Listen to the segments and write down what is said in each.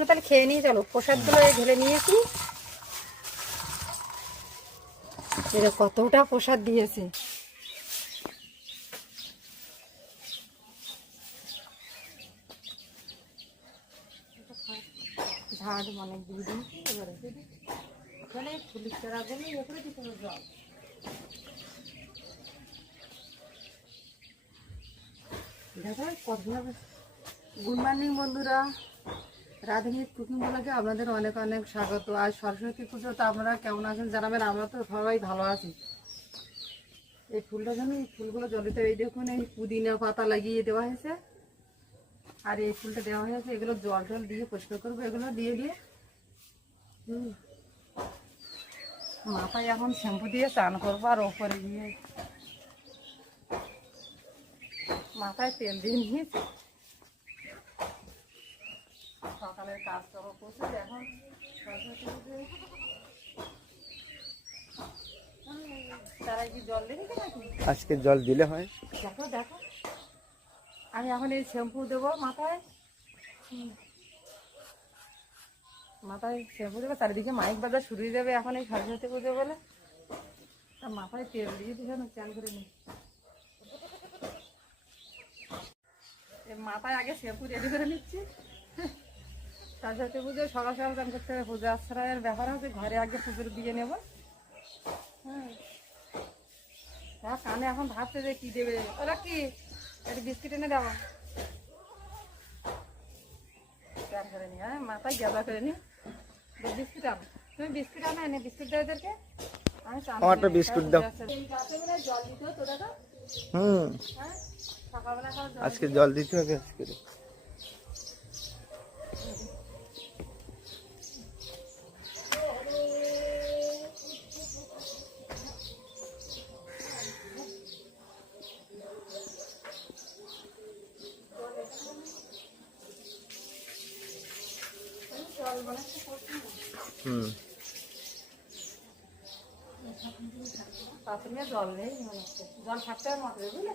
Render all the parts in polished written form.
একসঙ্গে তাহলে খেয়ে নিয়ে চলো, প্রসাদগুলো ঢেলে নিয়েছি। এটা কতটা প্রসাদ দিয়েছে। ঝাড় অনেক দিয়ে দিয়েছি। এবারে ওখানে ফুলের চারাগুলো ইয়ে করে দিতে হবে জল। দেখো কত। গুড মর্নিং বন্ধুরা, রাধানীত কুকিং ব্লগে আপনাদের অনেক অনেক স্বাগত। আজ সরস্বতী পুজো, তো আপনারা কেমন আছেন জানাবেন। আমরা তো সবাই ভালো আছি। এই ফুলটা জানি, এই ফুলগুলো জলেতে, এই দেখুন এই পুদিনা পাতা লাগিয়ে দেওয়া হয়েছে, আর এই ফুলটা দেওয়া হয়েছে। এগুলো জল টল দিয়ে পরিষ্কার করবো, এগুলো দিয়ে দিয়ে মাথায় এখন শ্যাম্পু দিয়ে স্নান করবো, আর ওপরে গিয়ে মাথায় তেল দিয়ে নিয়েছি। সকালের কাজ করবো প্রচুর। এখন তারা কি জল দিয়ে দিতে নাকি? আজকে জল দিলে হয়। দেখো দেখো, আমি এখন এই শ্যাম্পু দেবো মাথায়। মাথায় শ্যাম্পু দেবো, চারিদিকে মাইক বাজা শুরু হয়ে যাবে এখন এই সরস্বতী পুজো বলে। তার মাথায় তেল দিয়ে দিয়ে চান করে নিই। মাথায় আগে শ্যাম্পু রেডি করে নিচ্ছি। সরস্বতী পুজো সকাল সকাল চান করতে হবে, পুজো আশ্রয়ের ব্যাপার আছে। ঘরে আগে পুজোর দিয়ে নেব। হ্যাঁ, কানে এখন ভাবছে যে কি দেবে। ওরা কি একটা বিস্কিট এনে দেওয়া চান করে নি। হ্যাঁ, মাথায় গেঁদা করে নি। বিস্কুট আনো, তুমি বিস্কুট আনো, এনে বিস্কুট দাও এদেরকে। আমি আমারটা বিস্কুট দাও। জল দিতে তো দাদা। হ্যাঁ, সকালবেলা আজকে জল দিতে হবে আজকে। বাথরুমে জল নেই মনে হচ্ছে, জল থাকতে হবে মাত্র, বুঝলে?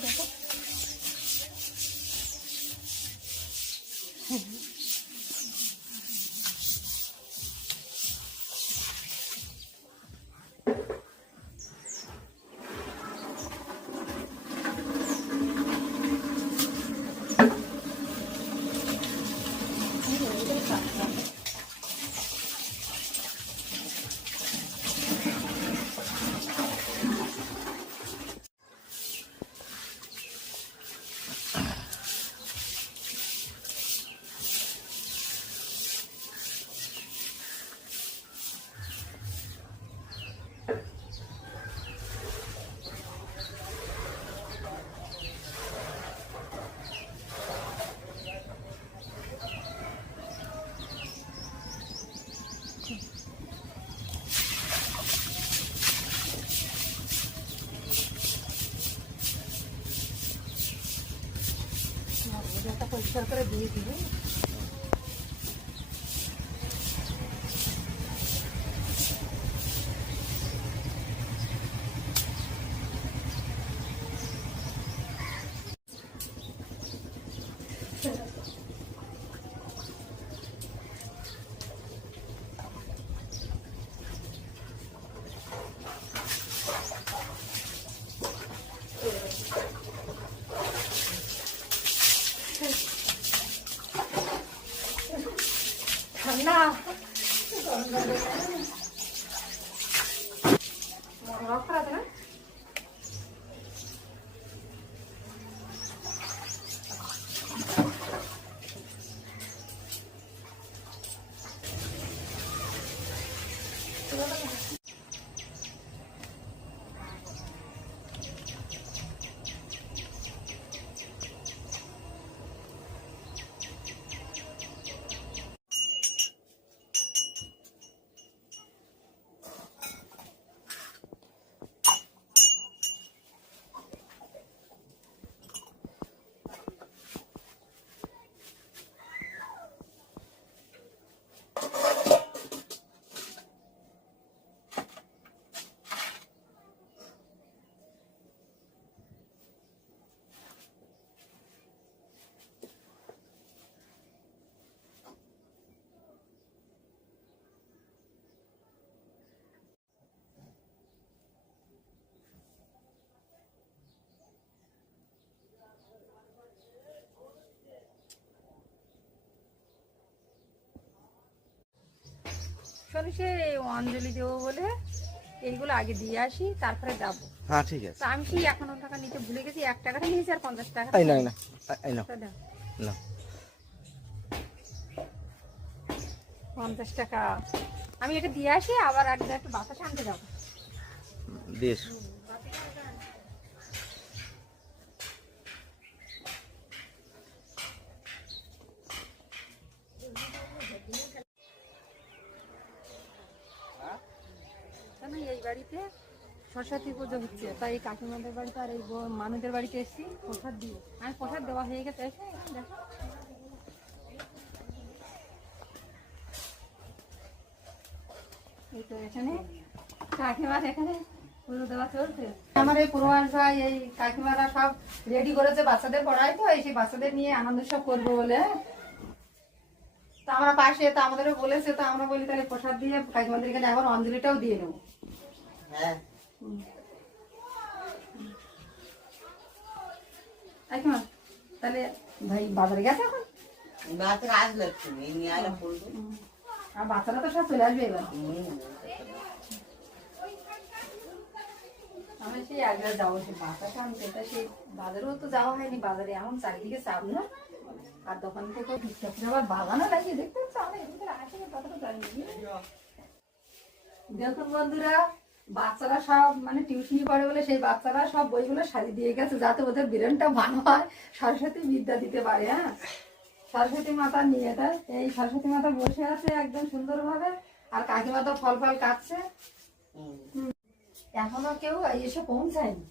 দেখো পরিষ্কার করে দিয়ে দিবে। ঠান্ডা রক করা আছে না? শোনো সে অঞ্জলি দেবো বলে এইগুলো আগে দিয়ে আসি, তারপরে যাবো। হ্যাঁ ঠিক আছে। তো আমি কি 51 টাকা নিতে ভুলে গেছি, 1 টাকাটা নিয়েছি আর 50 টাকা। এই না না এই না তো দাও। না 50 টাকা আমি এটা দিয়ে আসি, আবার একটু বাতাস আনতে যাবো। দেশ কেন এই বাড়িতে সরস্বতী পুজো হচ্ছে, তাই এই কাকিমাদের বাড়িতে আর এই মানুষদের বাড়িতে এসেছি প্রসাদ দিয়ে। আমি প্রসাদ দেওয়া হয়ে গেছে, এসে দেখো এই তো এখানে কাকিমার এখানে পুজো দেওয়া চলছে। আমার এই পূর্বাস ভাই এই কাকিমারা সব রেডি করেছে, বাচ্চাদের পড়ায় তো এই সেই বাচ্চাদের নিয়ে আনন্দ সব করবো বলে। তো আমরা পাশে, তো আমাদেরও বলেছে, তো আমরা বলি তাহলে প্রসাদ দিয়ে কাকিমাদের এখানে এখন অঞ্জলিটাও দিয়ে নেবো। হ্যাঁ কাকিমা তাহলে ভাই বাজারে গেছে এখন? বাচ্চারা আসলো একটু নিয়ে আলো পড়বো। আর বাচ্চারা তো সব চলে আসবে এবার। আমি সেই একবার যাবো সেই বাচ্চাটা আনতে, তা সেই বাজারেও তো যাওয়া হয়নি। বাজারে এমন চারিদিকে চাপ না, আর দোকান থেকেও ঠিকঠাক আবার বাগানও লাগিয়ে দেখতে হচ্ছে। আমরা এদিকে আসে কতটা জানি। দেখুন বন্ধুরা, বাচ্চারা সব মানে টিউশনি পড়ে বলে সেই বাচ্চারা সব বইগুলো সাজিয়ে দিয়ে গেছে, যাতে ওদের ব্রেনটা ভালো হয়, সরস্বতী বিদ্যা দিতে পারে। হ্যাঁ, সরস্বতী মাতা নিয়ে তাই এই সরস্বতী মাতা বসে আছে একদম সুন্দরভাবে, আর কাকিমা তো ফল ফল কাটছে। এখনো কেউ এসে পৌঁছায়নি।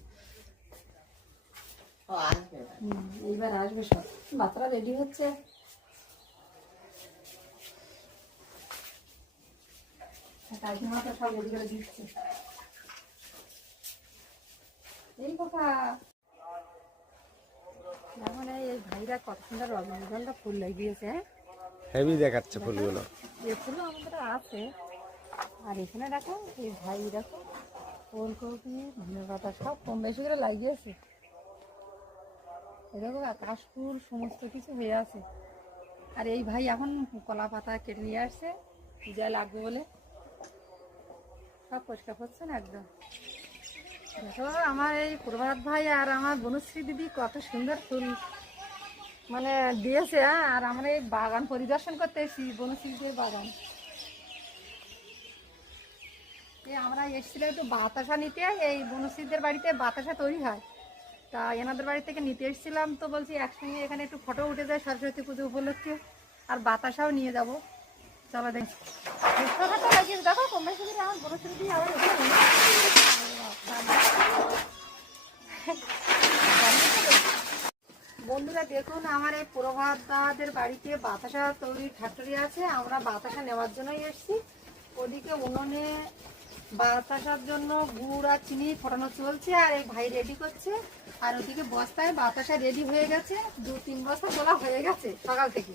এইবার আসবে সব, বাচ্চারা রেডি হচ্ছে। কাকিমা তো সব রেডি করে দিচ্ছে। এই কথা এখন এই ভাইরা কত সুন্দর রজনীগন্ধা ফুল লাগিয়েছে। হেভি দেখাচ্ছে ফুলগুলো। এই ফুলও আমাদের আছে। আর এখানে দেখো এই ভাই দেখো ফুলকপি ধনে পাতা সব কম বেশি করে লাগিয়েছে। এই দেখো আকাশ ফুল সমস্ত কিছু হয়ে আছে। আর এই ভাই এখন কলা পাতা কেটে নিয়ে আসছে যা লাগবে বলে, সব পরিষ্কার করছে না একদম। দেখো আমার এই প্রভাত ভাই আর আমার বনশ্রী দিদি কত সুন্দর ফুল মানে দিয়েছে। আর আমরা এই বাগান পরিদর্শন করতে এসেছি, বনশ্রীদের বাগান। আমরা এসেছিলাম একটু বাতাসা নিতে, এই বনশ্রীদের বাড়িতে বাতাসা তৈরি হয়, তা এনাদের বাড়ি থেকে নিতে এসেছিলাম। তো বলছি একসঙ্গে এখানে একটু ফটো উঠে যায় সরস্বতী পুজো উপলক্ষে, আর বাতাসাও নিয়ে যাব। চলো দেখি দেখো কমে সুবিধা আমার বনশ্রী দিয়ে আবার বন্ধুরা দেখুন আমার এই প্রভাতদের বাড়িতে বাতাসা তৈরির ফ্যাক্টরি আছে। আমরা বাতাসা নেওয়ার জন্যই এসেছি। ওদিকে উনুনে বাতাসার জন্য গুড় আর চিনি ফোটানো চলছে, আর এই ভাই রেডি করছে। আর ওদিকে বস্তায় বাতাসা রেডি হয়ে গেছে, 2-3 বস্তা তোলা হয়ে গেছে সকাল থেকে।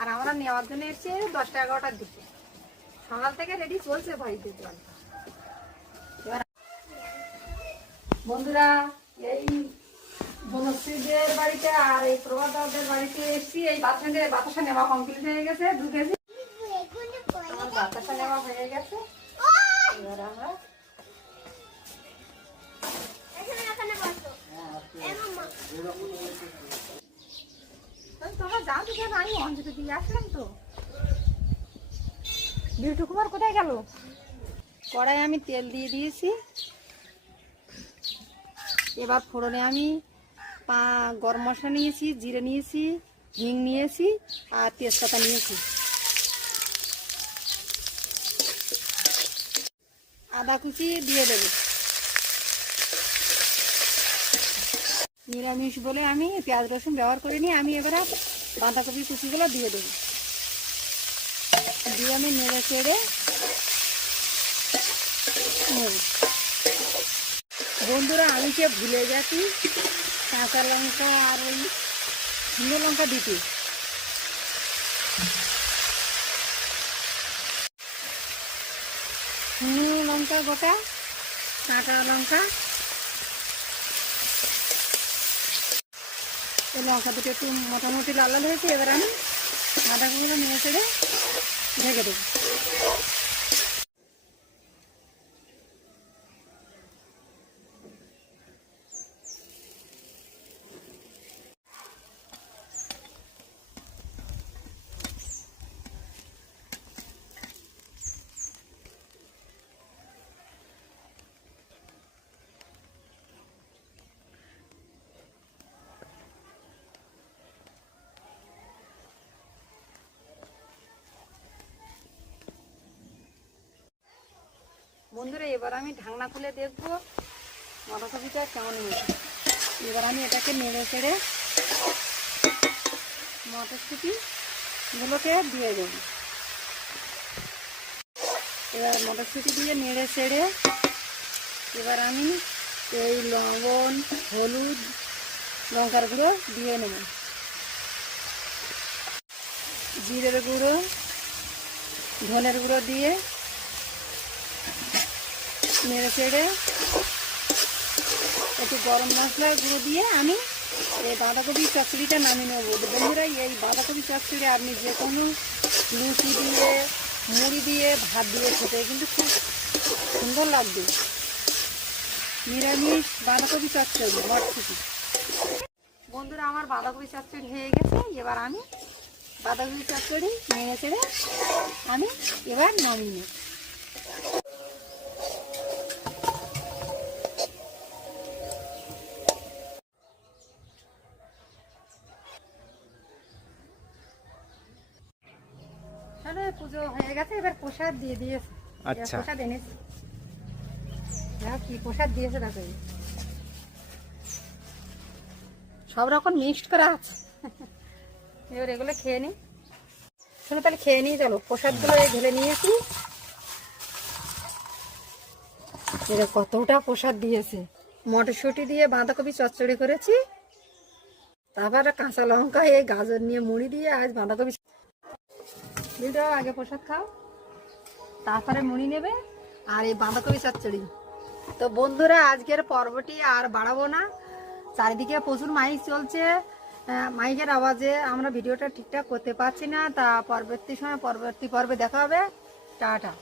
আর আমরা নেওয়ার জন্য এসেছি 10টা-11টার দিকে। সকাল থেকে রেডি চলছে ভাইদের জন্য। বন্ধুরা এই বনশ্রীদের বাড়িতে আর এই প্রভাতদের বাড়িতে এসেছি। এই বাতাসা নেওয়া কমপ্লিট হয়ে গেছে, 2 কেজি আমার বাতাসা নেওয়া হয়ে গেছে। এবার আমরা তোমরা যাও তো, আমি অঞ্জলি দিয়ে আসলাম। তো বিউটি কুমার কোথায় গেল? কড়াই আমি তেল দিয়ে দিয়েছি। এবার ফোড়নে আমি গরম মশলা নিয়েছি, জিরে নিয়েছি, হিং নিয়েছি, আর তেজপাতা নিয়েছি। আদা কুচি দিয়ে দেবো। নিরামিষ বলে আমি পেঁয়াজ রসুন ব্যবহার করিনি। আমি এবার বাঁধাকপি কুচিগুলো দিয়ে দেবো, দিয়ে আমি নেড়ে চেড়ে নেব। বন্ধুরা আমি যে ভুলে গেছি কাঁচা লঙ্কা আর ওই শুকনো লঙ্কা দিতে। শুকনো লঙ্কা গোটা, কাঁচা লঙ্কা, এই লঙ্কা দুটো একটু মোটামুটি লাল লাল হয়েছে। এবার আমি বাঁধাকপিগুলো নিয়ে চেড়ে ঢেকে দেবো। বন্ধুরা এবার আমি ঢাকনা খুলে দেখবো বাঁধাকপিটা কেমন হয়েছে। এবার আমি এটাকে নেড়ে চেড়ে মটরশুঁটিগুলোকে দিয়ে দেবো। এবার মটরশুঁটি দিয়ে নেড়ে চেড়ে এবার আমি এই লবণ, হলুদ, লঙ্কার গুঁড়ো দিয়ে নেব, জিরের গুঁড়ো, ধনের গুঁড়ো দিয়ে নেড়ে চেড়ে একটু গরম মশলার গুঁড়ো দিয়ে আমি এই বাঁধাকপি চচ্চড়িটা নামিয়ে নেব। বন্ধুরা এই বাঁধাকপি চচ্চড়ি আপনি যে কোনো লুচি দিয়ে, মুড়ি দিয়ে, ভাত দিয়ে খেতে কিন্তু খুব সুন্দর লাগবে। নিরামিষ বাঁধাকপি চচ্চড়ি মটরশুঁটি। বন্ধুরা আমার বাঁধাকপি চচ্চড়ি হয়ে গেছে। এবার আমি বাঁধাকপি চচ্চড়ি নেড়ে চেড়ে আমি এবার নামিয়ে নেব। তাহলে পুজো হয়ে গেছে, এবার প্রসাদ দিয়ে দিয়েছে। আচ্ছা। প্রসাদ এনেছে, কি প্রসাদ দিয়েছে দেখো, সব রকম মিক্সড করা আছে। এবার এগুলো খেয়ে নি, শোনো তাহলে খেয়ে নিই। চলো প্রসাদগুলো ঢেলে নিয়েছি। এরা কতটা প্রসাদ দিয়েছে। মটরশুঁটি দিয়ে বাঁধাকপি চচ্চড়ি করেছি, তারপর কাঁচা লঙ্কা, এই গাজর নিয়ে মুড়ি দিয়ে আজ বাঁধাকপি। দিদাও আগে প্রসাদ খাও, তারপরে মুড়ি নেবে আর এই বাঁধাকপি চচ্চড়ি। তো বন্ধুরা আজকের পর্বটি আর বাড়াবো না, চারিদিকে প্রচুর মাইক চলছে, মাইকের আওয়াজে আমরা ভিডিওটা ঠিকঠাক করতে পারছি না। তা পরবর্তী সময় পরবর্তী পর্বে দেখা হবে। টাটা।